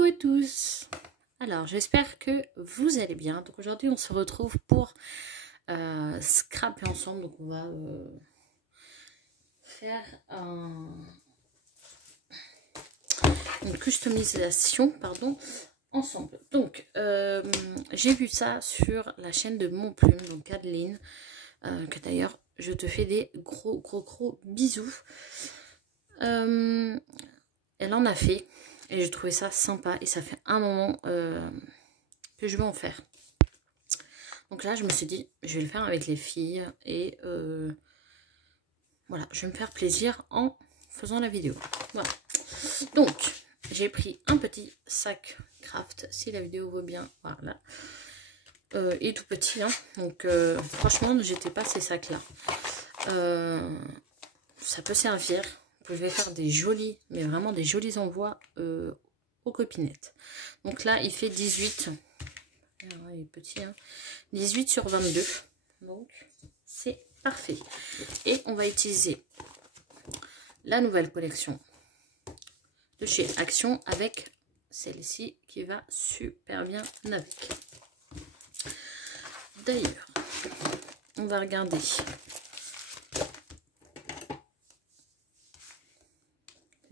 Coucou à tous. Alors j'espère que vous allez bien. Donc aujourd'hui on se retrouve pour scraper ensemble. Donc on va faire une customisation ensemble. Donc j'ai vu ça sur la chaîne de Mon Plume, donc Adeline, que d'ailleurs je te fais des gros bisous. Elle en a fait. Et j'ai trouvé ça sympa. Et ça fait un moment que je veux en faire. Donc là, je me suis dit, je vais le faire avec les filles. Et voilà, je vais me faire plaisir en faisant la vidéo. Voilà. Donc, j'ai pris un petit sac craft. Si la vidéo vaut bien, voilà. Et tout petit. Hein. Donc, franchement, j'étais pas ces sacs-là. Ça peut servir. Je vais faire des jolis, mais vraiment des jolis envois aux copinettes. Donc là, il fait 18. Alors, il est petit, hein. 18 sur 22. Donc, c'est parfait. Et on va utiliser la nouvelle collection de chez Action avec celle-ci qui va super bien avec. D'ailleurs, on va regarder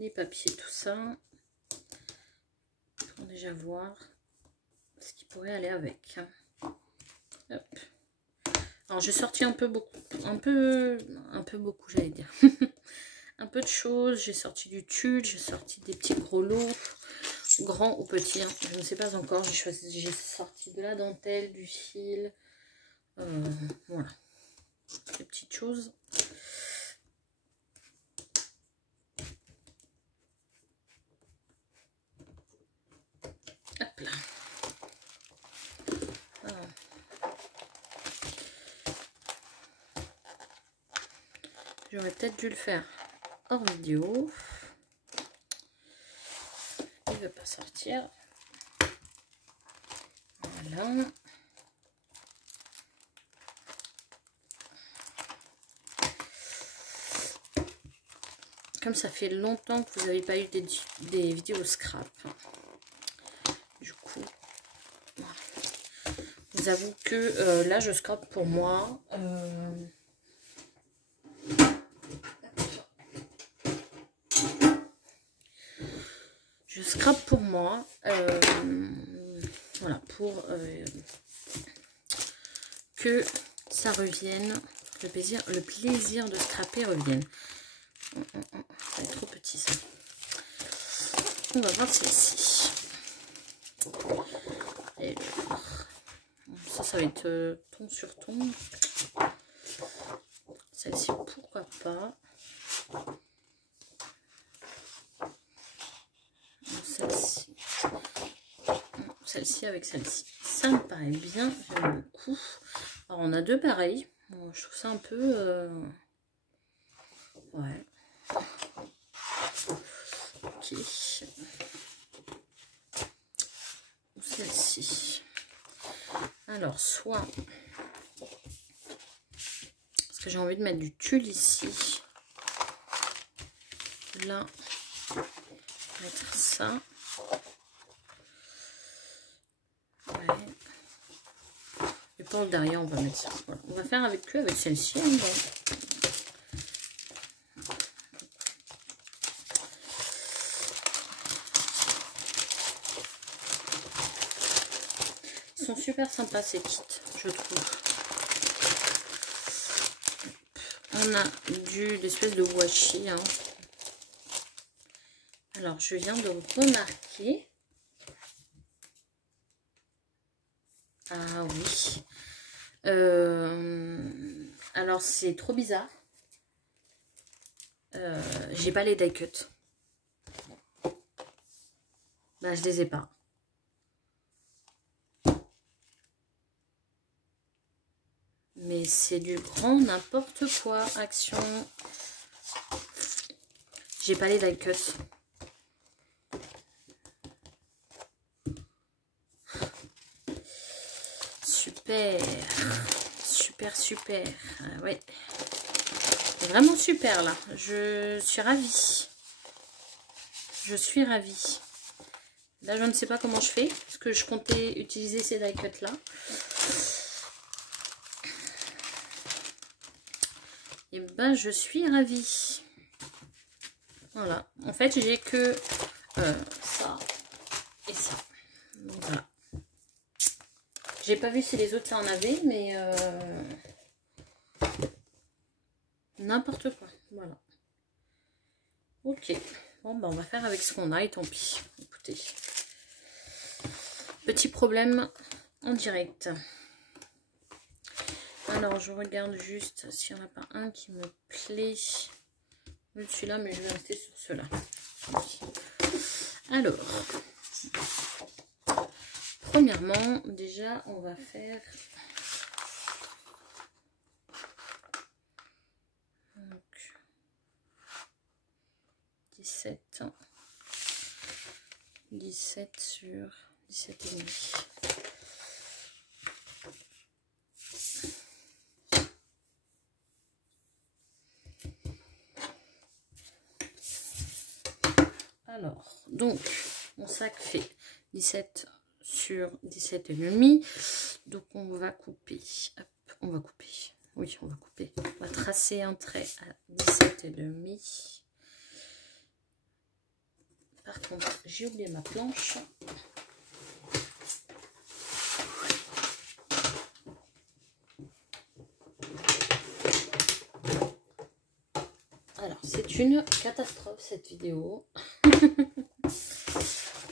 les papiers, tout ça, pour déjà voir ce qui pourrait aller avec. Hop. Alors j'ai sorti un peu beaucoup, j'allais dire, un peu de choses. J'ai sorti du tulle, j'ai sorti des petits gros lots, grands ou petits, hein. Je ne sais pas encore. J'ai sorti de la dentelle, du fil, voilà, des petites choses. Hop là. Voilà. J'aurais peut-être dû le faire hors vidéo. Il ne veut pas sortir. Voilà. Comme ça fait longtemps que vous n'avez pas eu des vidéos scrap. Du coup, voilà. Je vous avoue que là, je scrape pour moi. Je scrape pour moi. Voilà, pour que ça revienne. Le plaisir de scraper revienne. Ça va être trop petit ça. On va voir celle-ci. Et ça va être ton sur ton. Celle-ci, pourquoi pas. Celle-ci. Celle-ci avec celle-ci. Ça me paraît bien. J'aime beaucoup. Alors, on a deux pareils. Bon, je trouve ça un peu... Ouais. Ok. Ou celle-ci. Alors, soit... Parce que j'ai envie de mettre du tulle ici. Là, mettre ça. Ouais. Et pour le derrière, on va mettre ça. Voilà. On va faire avec celle-ci. Hein, bon. Ils sont super sympas ces kits, je trouve. On a des espèces de washi. Hein. Alors, je viens de remarquer. Ah oui. Alors, c'est trop bizarre. J'ai pas les die cut. Bah, je les ai pas. Mais c'est du grand n'importe quoi, Action. J'ai pas les die cut. Super. Super. Ouais. C'est vraiment super là. Je suis ravie. Là, je ne sais pas comment je fais, parce que je comptais utiliser ces die cuts là. Et ben, je suis ravie. Voilà. En fait, j'ai que ça et ça. Donc, voilà. J'ai pas vu si les autres ça en avait, mais n'importe quoi. Voilà. Ok. Bon, ben, on va faire avec ce qu'on a et tant pis. Écoutez. Petit problème en direct. Alors, je regarde juste s'il n'y en a pas un qui me plaît. Celui-là, mais je vais rester sur ceux-là. Alors, premièrement, déjà, on va faire... Donc, 17 sur 17,5. Alors, donc, mon sac fait 17 sur 17,5. Donc, on va couper. Hop, on va couper. Oui, on va couper. On va tracer un trait à 17,5. Par contre, j'ai oublié ma planche. Alors, c'est une catastrophe cette vidéo.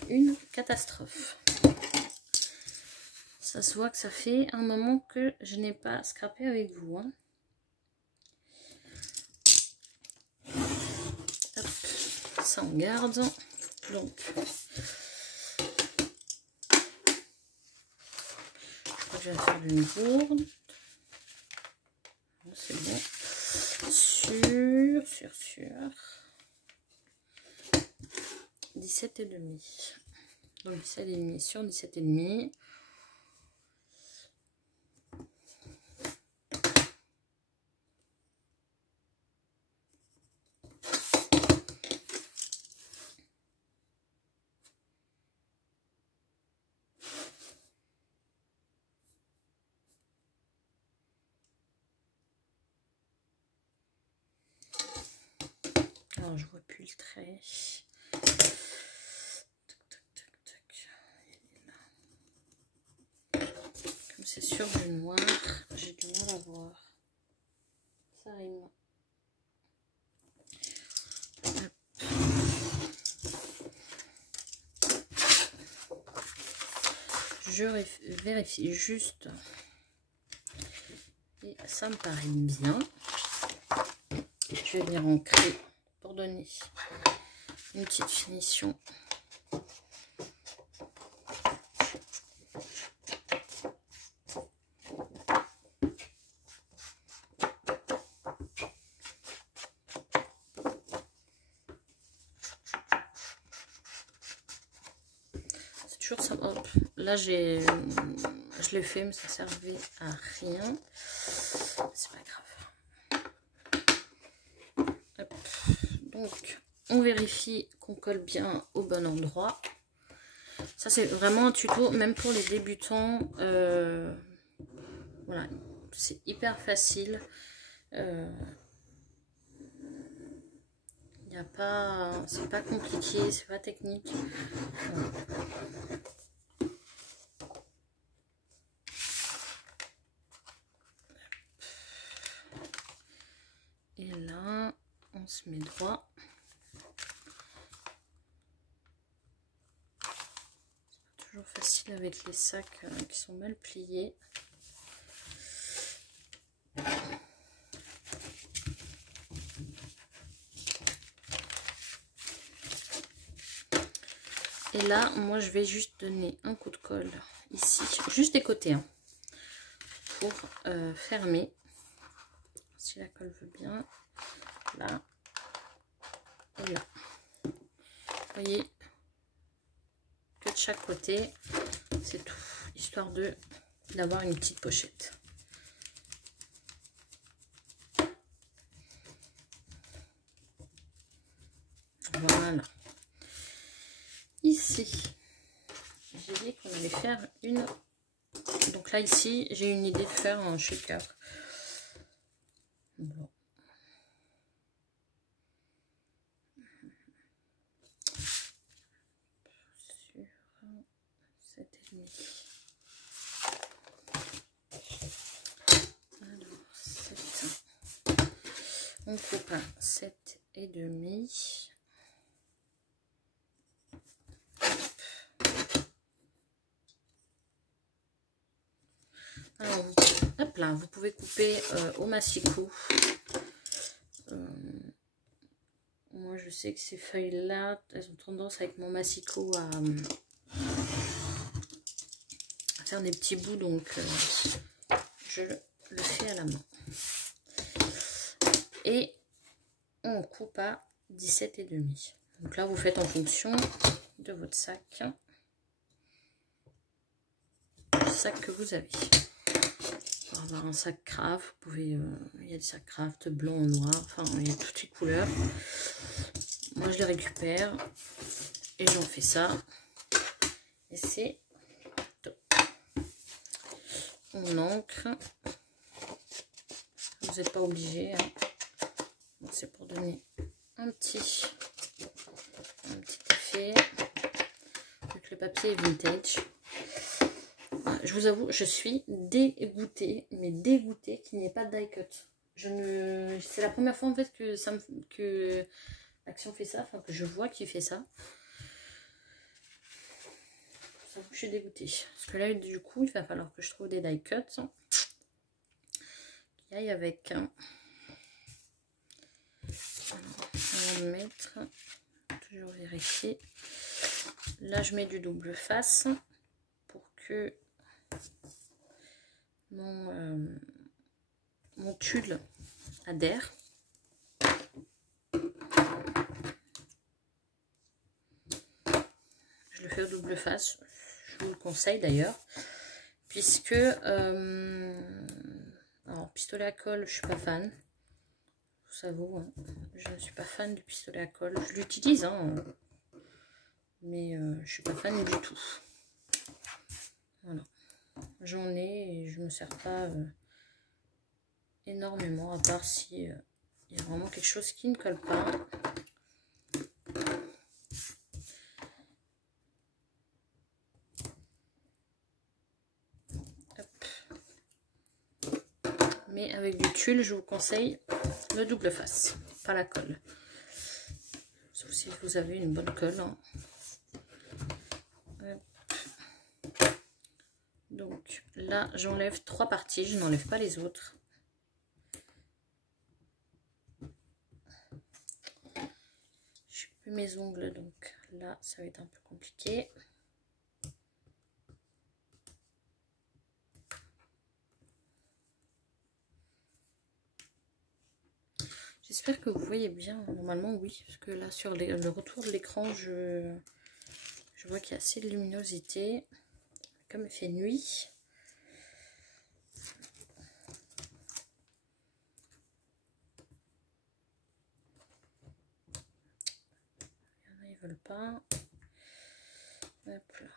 Une catastrophe. Ça se voit que ça fait un moment que je n'ai pas scrapé avec vous. Hein. Hop, ça on garde. Donc, je crois que je vais faire une gourde. C'est bon. Sur 17,5. Donc 17,5 sur 17,5. Alors, je vois plus le trait. Comme c'est sur du noir, j'ai du mal à voir. Ça rime. Hop. Je vérifie juste. Et ça me paraît bien. Je vais venir ancrer pour donner une petite finition. C'est toujours ça. Hop. Là, je l'ai fait, mais ça servait à rien. C'est pas grave. Hop. Donc, on vérifie qu'on colle bien au bon endroit. Ça, c'est vraiment un tuto, même pour les débutants. Voilà, c'est hyper facile. Il n'y a pas... C'est pas compliqué, c'est pas technique. Voilà. Et là, on se met droit. C'est pas toujours facile avec les sacs qui sont mal pliés. Et là, moi, je vais juste donner un coup de colle ici, juste des côtés, hein, pour fermer. Si la colle veut bien. Là. Et là. Vous voyez que de chaque côté, c'est tout. Histoire d'avoir une petite pochette. Voilà. Ici, dit qu'on allait faire une. Donc là, ici, j'ai une idée de faire un shaker. Bon. Sur 7,5. Alors, 7. On coupe un 7,5. Alors, hop là, vous pouvez couper au massicot. Moi, je sais que ces feuilles-là, elles ont tendance avec mon massicot à faire des petits bouts, donc je le fais à la main. Et on coupe à 17,5. Donc là, vous faites en fonction de votre sac. Le sac que vous avez. Pour avoir un sac craft, vous pouvez, il y a des sacs craft blanc ou noir, enfin il y a toutes les couleurs. Moi je les récupère et j'en fais ça. Et c'est top. On encre. Vous n'êtes pas obligé. Hein. Bon, c'est pour donner un petit effet. Vu que le papier est vintage. Je vous avoue, je suis dégoûtée, mais dégoûtée qu'il n'y ait pas de die cut. C'est la première fois en fait que Action fait ça, enfin que je vois qu'il fait ça. Je suis dégoûtée. Parce que là, du coup, il va falloir que je trouve des die cuts qui aillent avec. Alors, on va mettre, toujours vérifier. Là, je mets du double face pour que mon tulle adhère. Je le fais au double face, je vous le conseille d'ailleurs, puisque alors pistolet à colle, je suis pas fan, je vous avoue, hein, je ne suis pas fan du pistolet à colle, je l'utilise, hein, mais je suis pas fan du tout. Voilà, j'en ai et je me sers pas énormément, à part si il y a vraiment quelque chose qui ne colle pas. Mais avec du tulle, je vous conseille le double face, pas la colle. Sauf si vous avez une bonne colle. Hein. Donc là, j'enlève 3 parties, je n'enlève pas les autres. Je n'ai plus mes ongles, donc là, ça va être un peu compliqué. J'espère que vous voyez bien. Normalement, oui, parce que là, sur le retour de l'écran, je vois qu'il y a assez de luminosité. Comme il fait nuit. Il y en a, ils veulent pas. Hop là.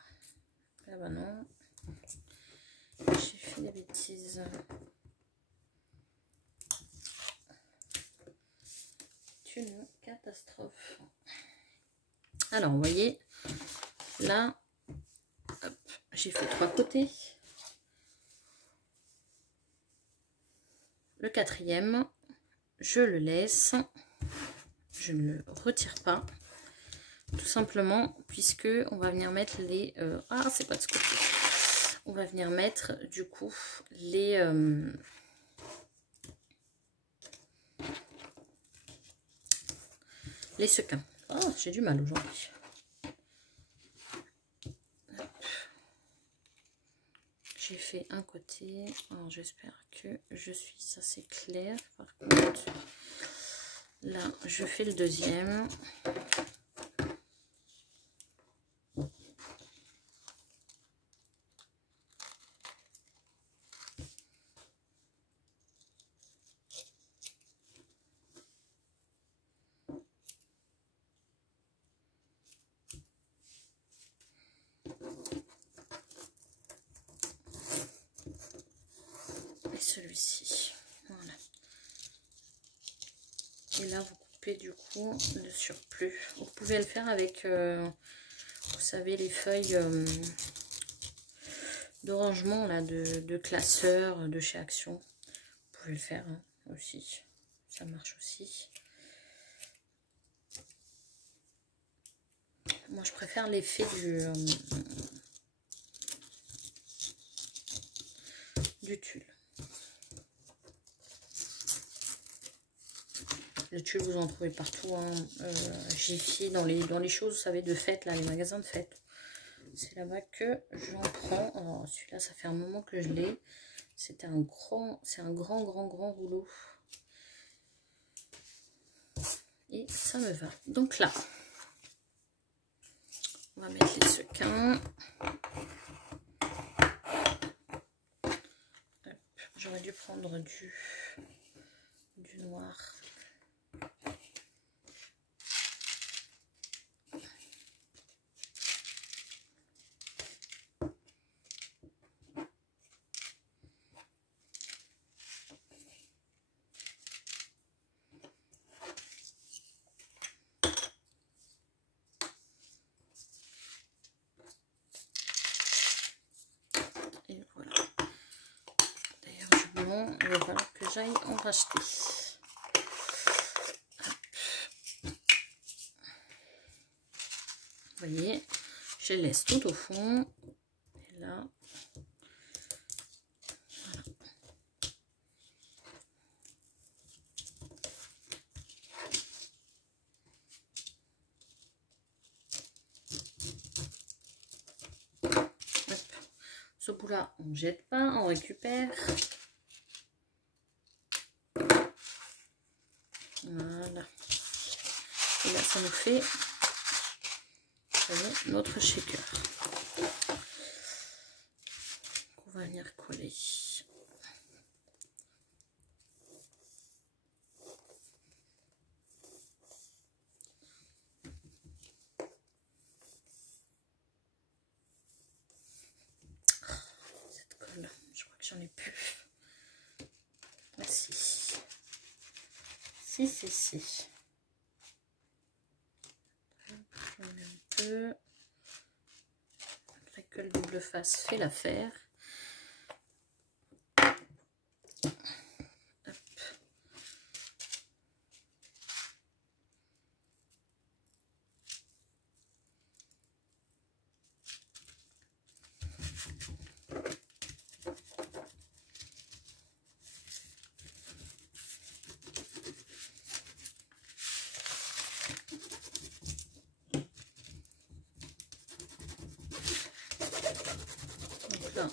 Ah bah non. J'ai fait des bêtises. Une catastrophe. Alors, vous voyez, là, j'ai fait 3 côtés. Le 4e, je le laisse. Je ne le retire pas. Tout simplement, puisque on va venir mettre les... ah, c'est pas de ce côté. On va venir mettre, du coup, les sequins. Oh, j'ai du mal aujourd'hui. J'ai fait un côté. Alors, j'espère que je suis assez claire. Par contre, là, je fais le deuxième. celui-ci. Voilà. Et là, vous coupez du coup le surplus. Vous pouvez le faire avec, vous savez, les feuilles de rangement là, de classeur de chez Action. Vous pouvez le faire hein, aussi. Ça marche aussi. Moi, je préfère l'effet du tulle. Le tulle, vous en trouvez partout. Hein. Jiffy, dans les choses, vous savez, de fête, là, les magasins de fête. C'est là-bas que j'en prends. Alors, celui-là, ça fait un moment que je l'ai. C'est un grand rouleau. Et ça me va. Donc là, on va mettre les sequins. J'aurais dû prendre du noir. Et voilà. D'ailleurs, du blanc, il va falloir que j'aille en racheter. Vous voyez, je laisse tout au fond. Et là, voilà. Hop. Ce bout-là, on ne jette pas, on récupère. Voilà. Et là, ça nous fait notre shaker. On va venir coller. Cette colle, je crois que j'en ai plus. Ah si. Si. Je mets un peu. Après que le double face fait l'affaire.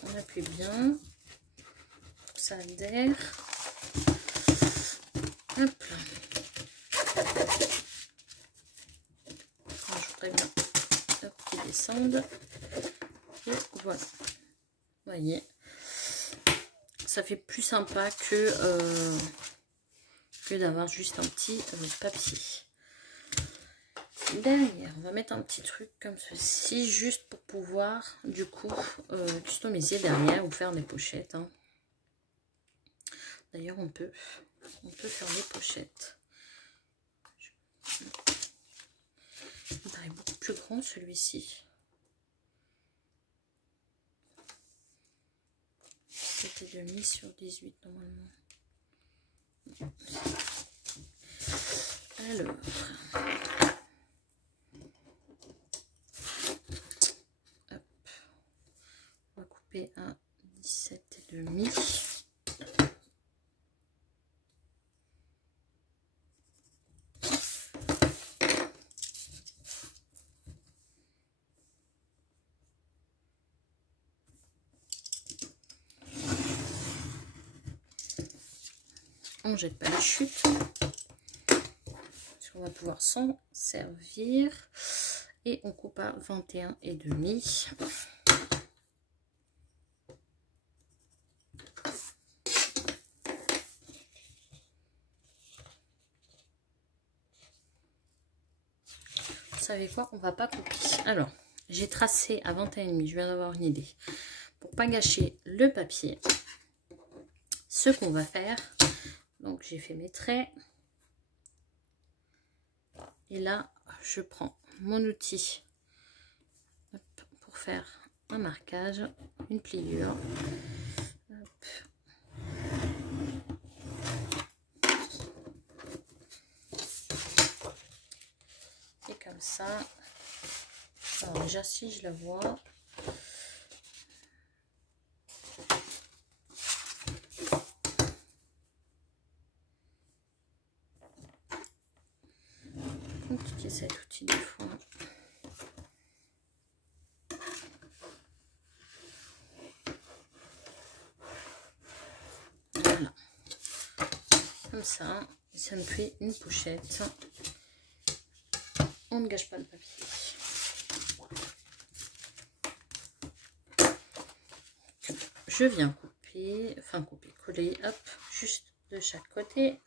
On appuie bien, ça adhère. Hop là. Je voudrais bien qu'ils descendent. Et voilà. Vous voyez, ça fait plus sympa que d'avoir juste un petit papier. Derrière, on va mettre un petit truc comme ceci, juste pour pouvoir, du coup, customiser derrière ou faire des pochettes. Hein. D'ailleurs, on peut faire des pochettes. Il paraît beaucoup plus grand, celui-ci. C'était demi sur 18, normalement. Alors... à 17,5. On jette pas les chutes. Parce qu'on va pouvoir s'en servir. Et on coupe à 21,5. Vous savez quoi, on va pas couper. Alors, j'ai tracé à 21,5, je viens d'avoir une idée. Pour pas gâcher le papier, ce qu'on va faire. Donc j'ai fait mes traits. Et là, je prends mon outil pour faire un marquage, une pliure. Hop. Et comme ça. Alors déjà, si je la vois. Compliqué cet outil des fois. Voilà. Comme ça. Ça me fait une pochette. On ne gâche pas le papier. Je viens couper, enfin couper, coller, hop, juste de chaque côté.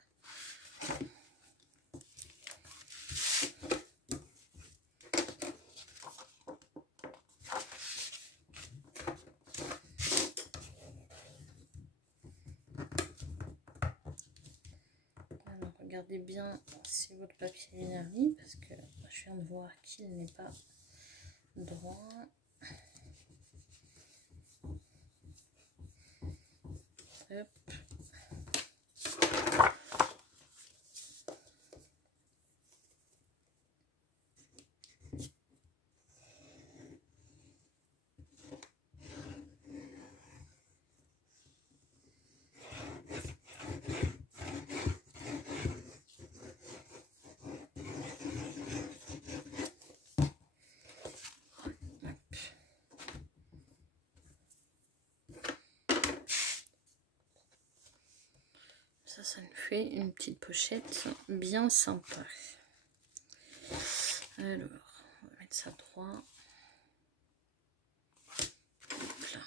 Alors regardez bien si votre papier est verni parce que je viens de voir qu'il n'est pas droit. Hop. Ça nous fait une petite pochette bien sympa. Alors, on va mettre ça droit. Là.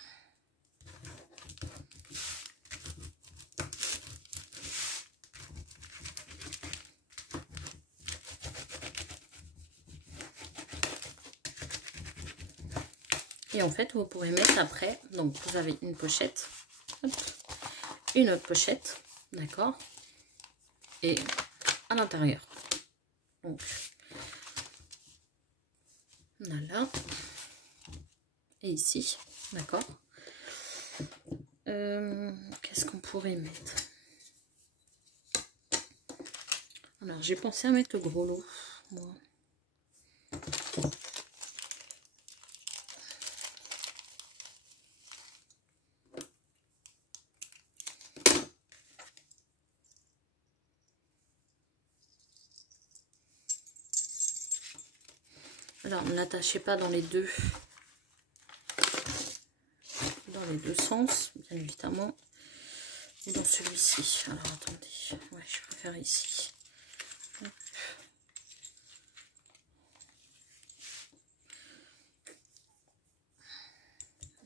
Et en fait, vous pourrez mettre après, donc vous avez une pochette, hop, une autre pochette, d'accord, et à l'intérieur. Donc, voilà, et ici, d'accord. Qu'est-ce qu'on pourrait mettre? Alors, j'ai pensé à mettre le gros lot, moi. Alors, ne l'attachez pas dans les deux sens, bien évidemment. Et dans celui-ci. Alors, attendez. Ouais, je préfère ici. Hop.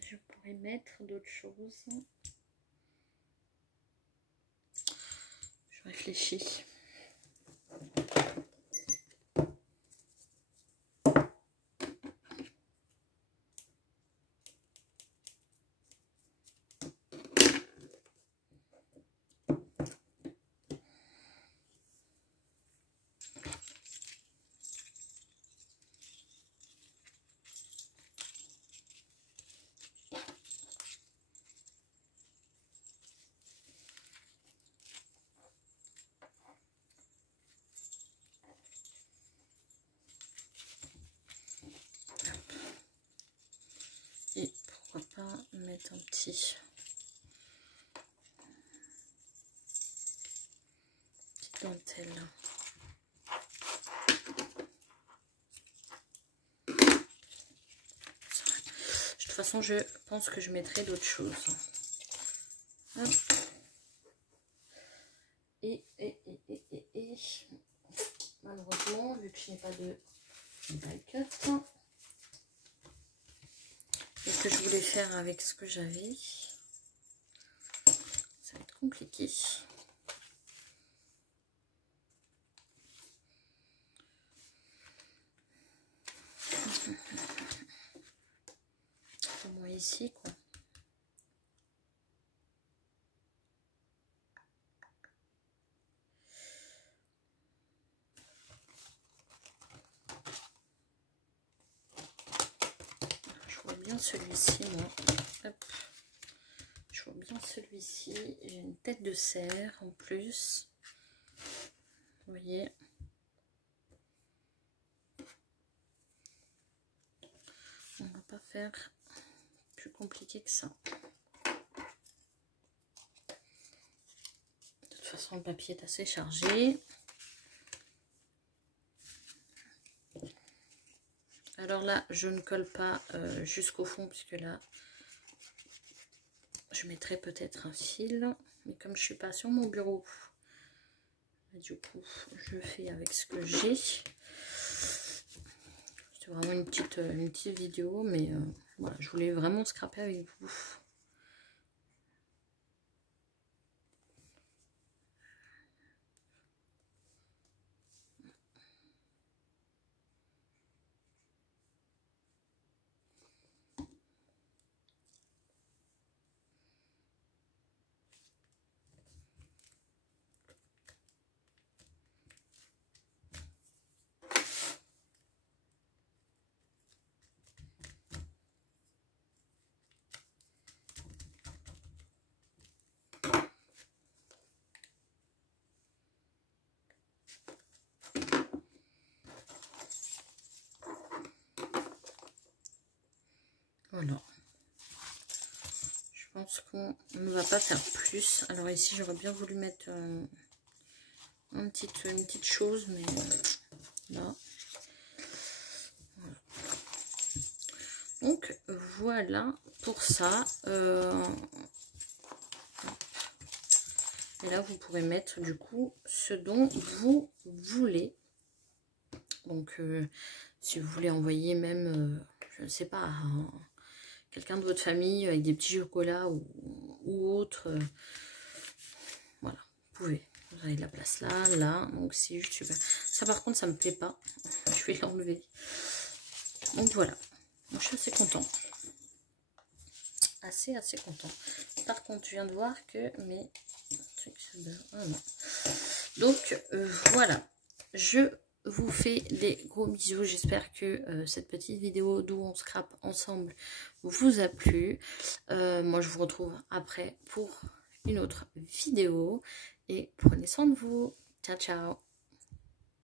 Je pourrais mettre d'autres choses. Je réfléchis. Et pourquoi pas mettre un petit petite dentelle. De toute façon, je pense que je mettrai d'autres choses. Hop. Et malheureusement, vu que je n'ai pas de die cut, et que je voulais faire avec ce que j'avais, ça va être compliqué. Au moins ici, quoi. bien celui-ci, moi. Hop. Je vois bien celui-ci. J'ai une tête de cerf en plus. Vous voyez. On va pas faire plus compliqué que ça. De toute façon, le papier est assez chargé. Alors là, je ne colle pas jusqu'au fond, puisque là, je mettrai peut-être un fil. Mais comme je ne suis pas sur mon bureau, du coup, je fais avec ce que j'ai. C'est vraiment une petite vidéo, mais voilà, je voulais vraiment scraper avec vous. Voilà. Je pense qu'on ne va pas faire plus. Alors ici, j'aurais bien voulu mettre une petite chose, mais là. Voilà. Donc, voilà pour ça. Et là, vous pourrez mettre du coup ce dont vous voulez. Donc, si vous voulez envoyer même, je ne sais pas, quelqu'un de votre famille avec des petits chocolats ou autre, voilà, vous pouvez. Vous avez de la place là, là, donc c'est juste super. Ça par contre, ça me plaît pas. Je vais l'enlever. Donc voilà, moi, je suis assez content. Assez content. Par contre, je viens de voir que mes trucs se beurrent. Ah non. Donc voilà, je vous fais des gros bisous. J'espère que cette petite vidéo d'où on scrape ensemble vous a plu. Moi, je vous retrouve après pour une autre vidéo. Et prenez soin de vous. Ciao, ciao.